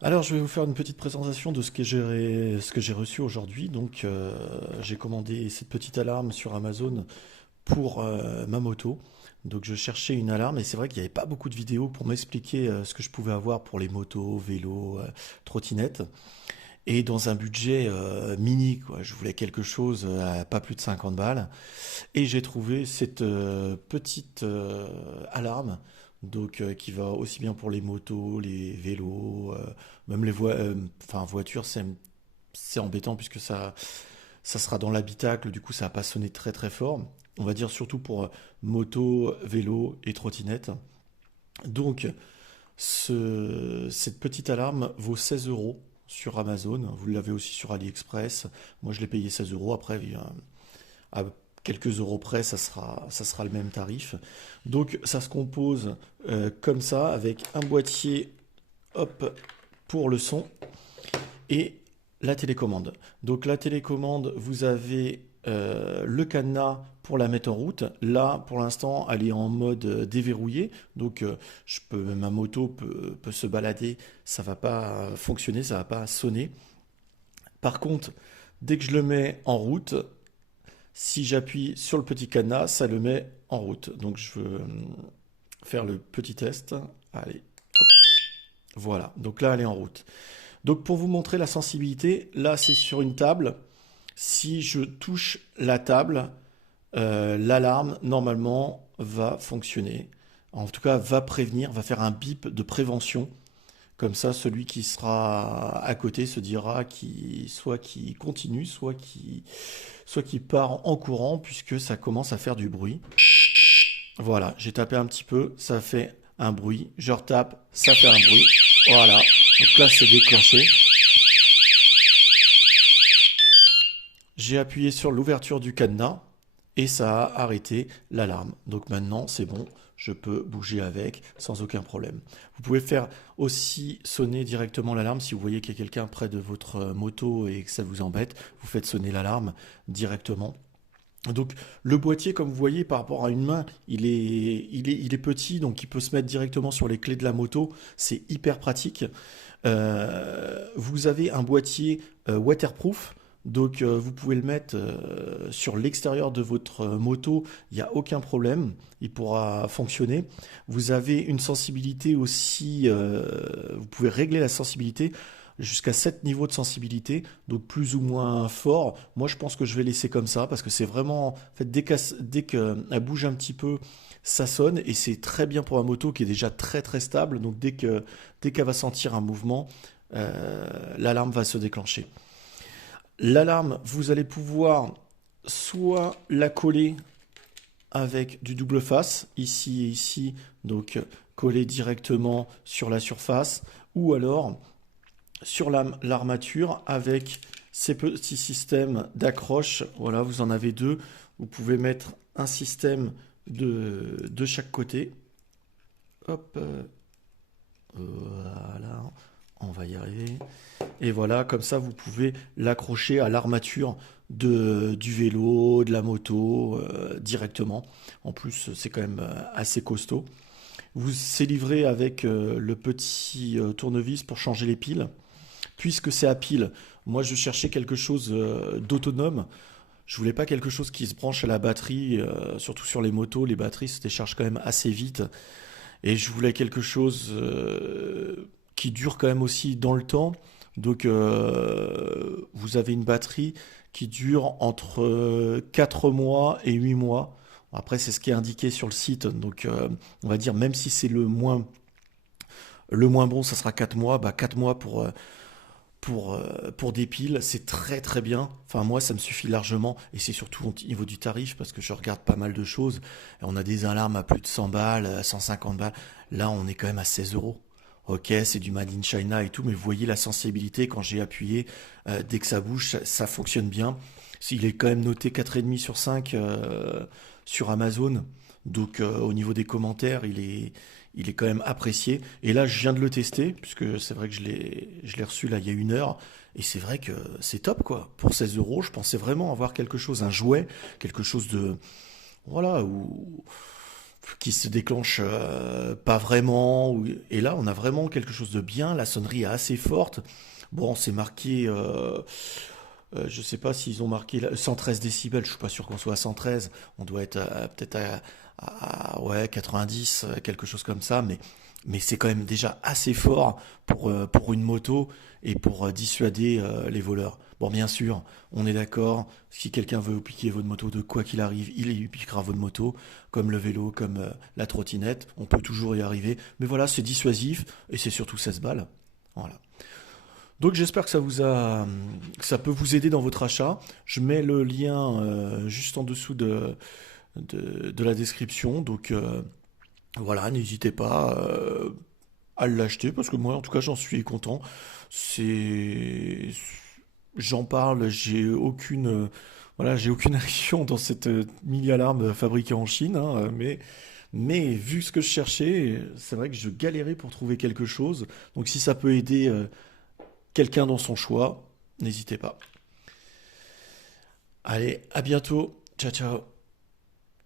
Alors, je vais vous faire une petite présentation de ce que j'ai reçu aujourd'hui. Donc, j'ai commandé cette petite alarme sur Amazon pour ma moto. Donc, je cherchais une alarme et c'est vrai qu'il n'y avait pas beaucoup de vidéos pour m'expliquer ce que je pouvais avoir pour les motos, vélos, trottinettes. Et dans un budget mini, quoi. Je voulais quelque chose à pas plus de 50 balles. Et j'ai trouvé cette petite alarme qui va aussi bien pour les motos, les vélos, même enfin, voitures, c'est embêtant puisque ça sera dans l'habitacle, du coup ça va pas sonner très très fort. On va dire surtout pour moto, vélo et trottinette. Donc cette petite alarme vaut 16 euros sur Amazon. Vous l'avez aussi sur AliExpress. Moi je l'ai payé 16 euros. Après, à quelques euros près, ça sera le même tarif. Donc ça se compose comme ça, avec un boîtier, hop, pour le son et la télécommande. Donc la télécommande, vous avez le cadenas pour la mettre en route. Là, pour l'instant, elle est en mode déverrouillé. Donc ma moto peut se balader, ça va pas fonctionner, ça va pas sonner. Par contre, dès que je le mets en route, si j'appuie sur le petit cadenas, ça le met en route. Donc je veux faire le petit test. Allez, voilà. Donc là, elle est en route. Donc pour vous montrer la sensibilité, là c'est sur une table. Si je touche la table, l'alarme normalement va fonctionner. En tout cas, va prévenir, va faire un bip de prévention. Comme ça, celui qui sera à côté se dira soit qui continue, soit qui part en courant, puisque ça commence à faire du bruit. Voilà, j'ai tapé un petit peu, ça fait un bruit. Je retape, ça fait un bruit. Voilà, donc là c'est déclenché. J'ai appuyé sur l'ouverture du cadenas et ça a arrêté l'alarme. Donc maintenant c'est bon, je peux bouger avec sans aucun problème. Vous pouvez faire aussi sonner directement l'alarme si vous voyez qu'il y a quelqu'un près de votre moto et que ça vous embête. Vous faites sonner l'alarme directement. Donc le boîtier, comme vous voyez, par rapport à une main, il est petit, donc il peut se mettre directement sur les clés de la moto. C'est hyper pratique. Vous avez un boîtier waterproof. Donc vous pouvez le mettre sur l'extérieur de votre moto, il n'y a aucun problème, il pourra fonctionner. Vous avez une sensibilité aussi, vous pouvez régler la sensibilité jusqu'à 7 niveaux de sensibilité, donc plus ou moins fort. Moi je pense que je vais laisser comme ça parce que c'est vraiment, en fait, dès qu'elle bouge un petit peu, ça sonne et c'est très bien pour un moto qui est déjà très très stable. Donc dès qu'elle va sentir un mouvement, l'alarme va se déclencher. L'alarme, vous allez pouvoir soit la coller avec du double face, ici et ici, donc coller directement sur la surface, ou alors sur l'armature avec ces petits systèmes d'accroche. Voilà, vous en avez deux. Vous pouvez mettre un système de chaque côté. Hop, voilà, on va y arriver. Et voilà, comme ça, vous pouvez l'accrocher à l'armature du vélo, de la moto, directement. En plus, c'est quand même assez costaud. C'est livré avec le petit tournevis pour changer les piles. Puisque c'est à pile, moi je cherchais quelque chose d'autonome. Je voulais pas quelque chose qui se branche à la batterie, surtout sur les motos, les batteries se déchargent quand même assez vite. Et je voulais quelque chose qui dure quand même aussi dans le temps. Donc vous avez une batterie qui dure entre 4 mois et 8 mois. Après, c'est ce qui est indiqué sur le site. Donc on va dire, même si c'est le moins bon, ça sera 4 mois. Bah, 4 mois pour des piles, c'est très très bien. Enfin, moi, ça me suffit largement. Et c'est surtout au niveau du tarif, parce que je regarde pas mal de choses. Et on a des alarmes à plus de 100 balles, à 150 balles. Là, on est quand même à 16 euros. Ok, c'est du Made in China et tout, mais vous voyez la sensibilité quand j'ai appuyé, dès que ça bouge, ça fonctionne bien. Il est quand même noté 4,5 sur 5 sur Amazon. Donc au niveau des commentaires, il est quand même apprécié. Et là, je viens de le tester, puisque c'est vrai que je l'ai reçu là il y a une heure. Et c'est vrai que c'est top, quoi. Pour 16 euros, je pensais vraiment avoir quelque chose, un jouet, quelque chose de... Voilà, qui se déclenche pas vraiment. Et là, on a vraiment quelque chose de bien. La sonnerie est assez forte. Bon, c'est marqué, je sais pas s'ils ont marqué 113 décibels. Je suis pas sûr qu'on soit à 113. On doit être peut-être ouais, 90, quelque chose comme ça. Mais c'est quand même déjà assez fort pour une moto et pour dissuader les voleurs. Bon, bien sûr, on est d'accord, si quelqu'un veut vous piquer votre moto, de quoi qu'il arrive, il lui piquera votre moto, comme le vélo, comme la trottinette, on peut toujours y arriver. Mais voilà, c'est dissuasif et c'est surtout 16 balles. Voilà. Donc j'espère que que ça peut vous aider dans votre achat. Je mets le lien juste en dessous de la description. Donc voilà, n'hésitez pas à l'acheter parce que moi, en tout cas, j'en suis content. C'est, j'en parle, voilà, j'ai aucune action dans cette mini alarme fabriquée en Chine, hein, mais vu ce que je cherchais, c'est vrai que je galérais pour trouver quelque chose. Donc si ça peut aider quelqu'un dans son choix, n'hésitez pas. Allez, à bientôt. Ciao, ciao.